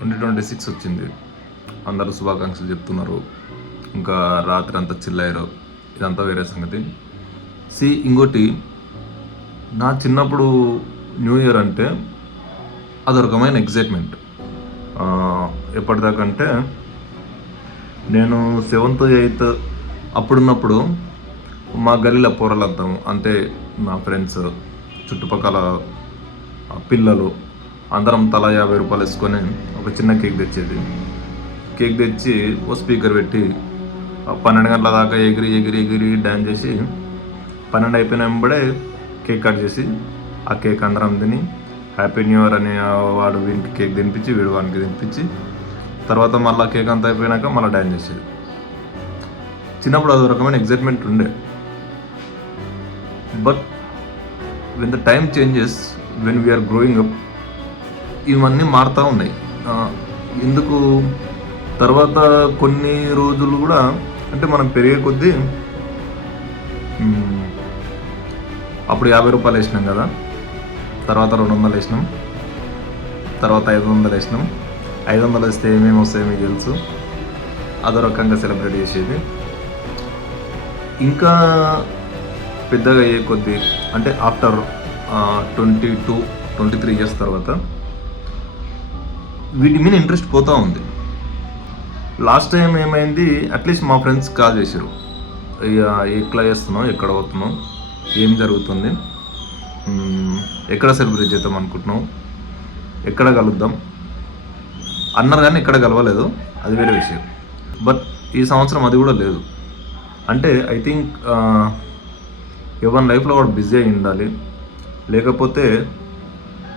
2026 వచ్చింది. అందరూ శుభాకాంక్షలు చెప్తున్నారు. ఇంకా రాత్రి అంతా చిల్లయ్యారు. ఇదంతా వేరే సంగతి. ఇంకోటి, నా చిన్నప్పుడు న్యూ ఇయర్ అంటే అదొక రకమైన ఎగ్జైట్మెంట్. ఎప్పటిదాకంటే నేను 7th 8th అప్పుడున్నప్పుడు మా గల్లీలో పోరలంతా, అంటే నా ఫ్రెండ్స్, చుట్టుపక్కల పిల్లలు అందరం తలా 50 రూపాయలు వేసుకొని ఒక చిన్న కేక్ తెచ్చేది. కేక్ తెచ్చి ఓ స్పీకర్ పెట్టి 12 గంటల దాకా ఎగిరి ఎగిరి ఎగిరి డ్యాన్స్ చేసి 12 అయిపోయిన వెంబడే కేక్ కట్ చేసి ఆ కేక్ అందరం తిని హ్యాపీ న్యూ ఇయర్ అని వాడు వీనికి కేక్ తినిపించి వీడు వానికి తినిపించి తర్వాత మళ్ళీ కేక్ అంతా అయిపోయినాక మళ్ళీ డ్యాన్స్ చేసేది. చిన్నప్పుడు అదో రకమైన ఎగ్జైట్మెంట్ ఉండే. But when the time changes, when we are growing up, ఇవన్నీ మారుతూ ఉన్నాయి. ఎందుకు తర్వాత కొన్ని రోజులు కూడా, అంటే మనం పెరిగే కొద్దీ అప్పుడు 50 రూపాయలు వేసినాం కదా, తర్వాత 200 వేసినాం, తర్వాత 500 వేసినాం. 500 వేస్తే ఏమేమి వస్తాయో మీకు తెలుసు. అదో రకంగా సెలబ్రేట్ చేసేది. ఇంకా పెద్దగా అయ్యే కొద్దీ, అంటే ఆఫ్టర్ 22-23 ఇయర్స్ తర్వాత వీటి మీద ఇంట్రెస్ట్ పోతూ ఉంది. లాస్ట్ టైం ఏమైంది, అట్లీస్ట్ మా ఫ్రెండ్స్ కాల్ చేశారు, ఇక ఎట్లా చేస్తున్నావు, ఎక్కడ పోతున్నావు, ఏం జరుగుతుంది, ఎక్కడ సెలబ్రేట్ చేద్దాం అనుకుంటున్నావు, ఎక్కడ కలుద్దాం అన్నారు. కానీ ఎక్కడ కలవలేదు, అది వేరే విషయం. బట్ ఈ సంవత్సరం అది కూడా లేదు. అంటే ఐ థింక్ ఎవరి లైఫ్లో వాడు బిజీ అయి ఉండాలి, లేకపోతే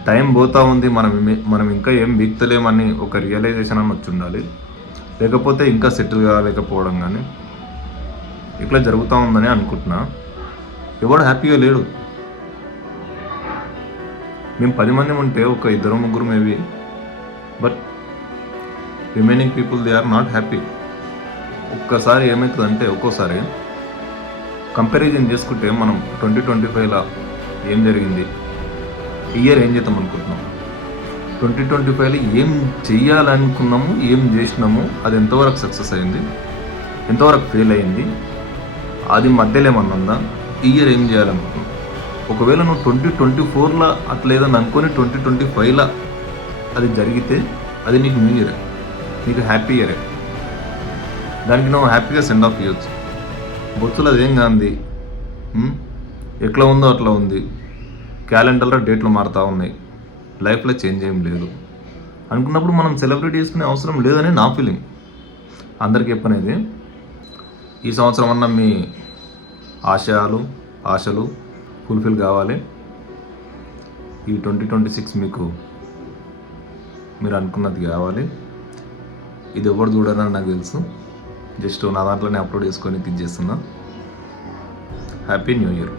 టైం పోతూ ఉంది, మనం ఇంకా ఏం వీక్తలేమని ఒక రియలైజేషన్ అని వచ్చి ఉండాలి, లేకపోతే ఇంకా సెటిల్ కాలేకపోవడం కానీ ఇట్లా జరుగుతూ ఉందని అనుకుంటున్నా. ఎవడు హ్యాపీగా లేడు. మేము 10 మంది ఉంటే ఒక 2-3 maybe, but remaining people they are not happy. ఒక్కసారి ఏమవుతుందంటే, ఒక్కోసారి కంపారిజన్ చేసుకుంటే మనం 2025లో ఏం జరిగింది, ఇయర్ ఏం చేద్దాం అనుకుంటున్నాం, 2025లో ఏం చెయ్యాలనుకున్నాము, ఏం చేసినాము, అది ఎంతవరకు సక్సెస్ అయింది, ఎంతవరకు ఫెయిల్ అయింది, అది మధ్యలో ఏమన్నా ఉందా, ఇయర్ ఏం చేయాలనుకుంటున్నాం. ఒకవేళ నువ్వు 2024లో అట్లా ఏదన్నా అనుకొని 2025లో అది జరిగితే అది నీకు న్యూ ఇయర్, నీకు హ్యాపీ ఇయరే. దానికి నువ్వు హ్యాపీగా సెండ్ ఆఫ్ ఇవ్వచ్చు. బొత్తులు అదేం కాంది, ఎట్లా ఉందో అట్లా ఉంది. క్యాలెండర్లో డేట్లు మారుతూ ఉన్నాయి, లైఫ్లో చేంజ్ ఏం లేదు అనుకున్నప్పుడు మనం సెలబ్రేట్ చేసుకునే అవసరం లేదని నా ఫీలింగ్. అందరికీ చెప్పనేది, ఈ సంవత్సరం అన్నా మీ ఆశలు ఫుల్ఫిల్ కావాలి. ఈ 2026 మీకు మీరు అనుకున్నది కావాలి. ఇది ఎవరు చూడాలని నాకు తెలుసు, జస్ట్ నా దాంట్లోనే అప్లోడ్ చేసుకొని ఇది చేస్తున్నా. Happy new year.